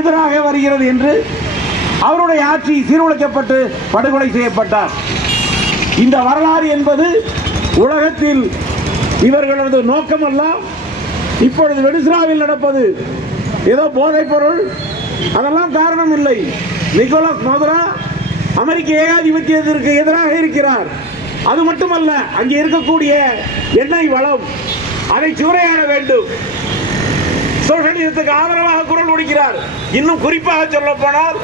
எதிராக வருகிறது என்று அவருடைய ஆட்சி சீர்குலைக்கப்பட்டு படுகொலை செய்யப்பட்டார். இந்த வரலாறு என்பது உலகத்தில் இவர்களது நோக்கமல்ல. இப்பொழுது வெனிசுலாவில் நடப்பது ஏதோ போதைப் பொருள், அதெல்லாம் காரணம் இல்லை. நிக்கோலஸ் மதுரா அமெரிக்க ஏகாதிபத்தியத்திற்கு எதிராக இருக்கிறார். அது மட்டுமல்ல, அங்கே இருக்கக்கூடிய எண்ணெய் வளம் அதை சூறையாட வேண்டும். சோஷலிசத்துக்கு ஆதரவாக குரல் கொடுக்கிறார். இன்னும் குறிப்பாக சொல்ல போனால்,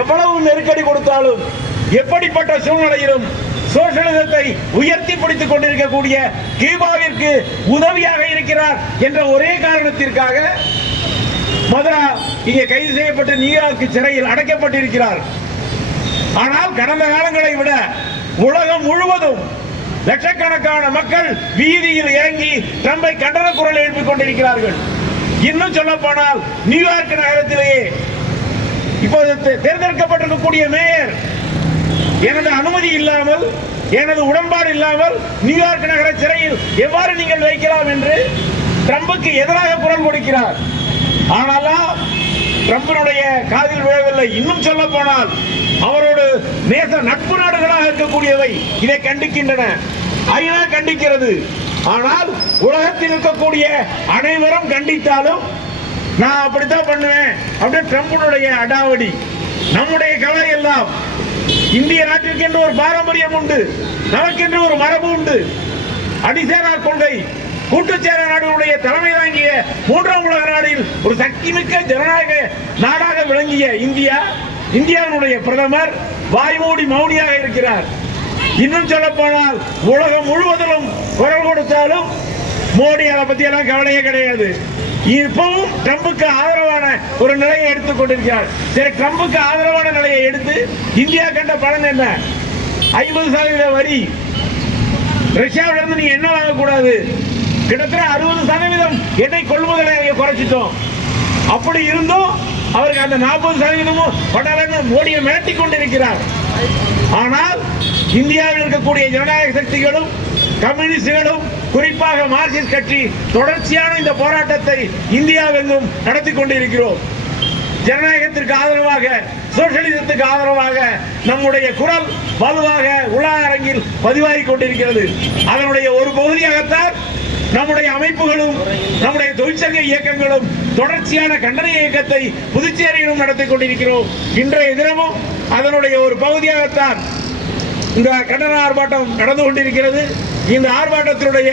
எவ்வளவு நெருக்கடி கொடுத்தாலும் எப்படிப்பட்ட சூழ்நிலையிலும் சோஷலிசத்தை உயர்த்தி பிடித்துக் கொண்டிருக்கக்கூடிய கியூபாவிற்கு உதவியாக இருக்கிறார் என்ற ஒரே காரணத்திற்காக மதுரா இங்கே கைது செய்யப்பட்டு நியூயார்க் சிறையில் அடைக்கப்பட்டிருக்கிறார். ஆனால் கடந்த காலங்களை விட உலகம் முழுவதும் லட்சக்கணக்கான மக்கள் வீதியில் இறங்கி ட்ரம்பை கண்டன குரல் எழுப்பிக் கொண்டிருக்கிறார்கள். இன்னும் சொல்ல போனால், நியூயார்க் நகரத்திலேயே இப்போது தேர்ந்தெடுக்கப்பட்டிருக்கக்கூடிய மேயர் எனது அனுமதி இல்லாமல், எனது உடன்பாடு இல்லாமல் நியூயார்க் நகர சிறையில் எவ்வாறு நீங்கள் வைக்கலாம் என்று ட்ரம்புக்கு எதிராக குரல் கொடுக்கிறார். ஆனாலும் ட்ரம்பினுடைய காதில் விழவில்லை. இன்னும் சொல்ல போனால், அவரோடு நேச நட்பு நாடுகளாக இருக்கக்கூடியவை இதை கண்டிக்கின்றன. ஐநா கண்டிக்கிறது. ஆனால் உலகத்தில் இருக்கக்கூடிய அனைவரும் கண்டித்தாலும் நான் அப்படித்தான் பண்ணுவேன் அப்படின்னு ட்ரம்பினுடைய அடாவடி. நம்முடைய கவலை எல்லாம், இந்திய நாட்டிற்கு என்று ஒரு பாரம்பரியம் உண்டு, நமக்கென்று ஒரு மரபு உண்டு. அடிசேரார் கொள்கை, கூட்டுச்சேர நாடுகளுடைய தலைமை தாங்கிய மூன்றாம் உலக நாடில் ஒரு சக்தி மிக்க ஜனநாயக நாடாக விளங்கிய இந்தியாவினுடைய பிரதமர் வாய்மூடி மௌனியாக இருக்கிறார். இன்னும் சொல்ல போனால், உலகம் முழுவதிலும் குரல் கொடுத்தாலும் மோடி அதை பத்தி எல்லாம் கவலையே கிடையாது. இப்பவும் ட்ரம்புக்கு ஆதரவான ஒரு நிலையை எடுத்துக் கொண்டிருக்கிறார். சரி, ட்ரம்புக்கு ஆதரவான நிலையை எடுத்து இந்தியா கண்ட பலன் என்ன? 50% வரி. ரஷ்யாவிலிருந்து நீங்க என்ன வாங்கக்கூடாது. கிட்டத்தட்ட 60% எண்ணெய் கொள்முதலை குறைச்சிட்டோம். அப்படி இருந்தும் அவருக்கு அந்த 40% படலன்னு மோடியை மிரட்டி கொண்டிருக்கிறார். ஆனால் இந்தியாவில் இருக்கக்கூடிய ஜனநாயக சக்திகளும் கம்யூனிஸ்டுகளும், குறிப்பாக மார்க்சிஸ்ட் கட்சி, தொடர்ச்சியான இந்த போராட்டத்தை இந்தியாவெங்கும் நடத்தி கொண்டிருக்கிறோம். ஜனநாயகத்திற்கு ஆதரவாக, சோஷலிசத்துக்கு ஆதரவாக நம்முடைய குரல் வலுவாக உலக அரங்கில் பதிவாகிக் கொண்டிருக்கிறது. அதனுடைய ஒரு பகுதியாகத்தான் நம்முடைய அமைப்புகளும் நம்முடைய தொழிற்சங்க இயக்கங்களும் தொடர்ச்சியான கண்டன இயக்கத்தை புதுச்சேரியிலும் நடத்தி கொண்டிருக்கிறோம். இன்றைய தினமும் அதனுடைய ஒரு பகுதியாகத்தான் இந்த கண்டன ஆர்ப்பாட்டம் நடந்து கொண்டிருக்கிறது. இந்த ஆர்ப்பாட்டத்தினுடைய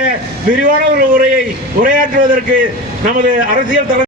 விரிவான ஒரு உரையை உரையாற்றுவதற்கு நமது அரசியல் தலைவர்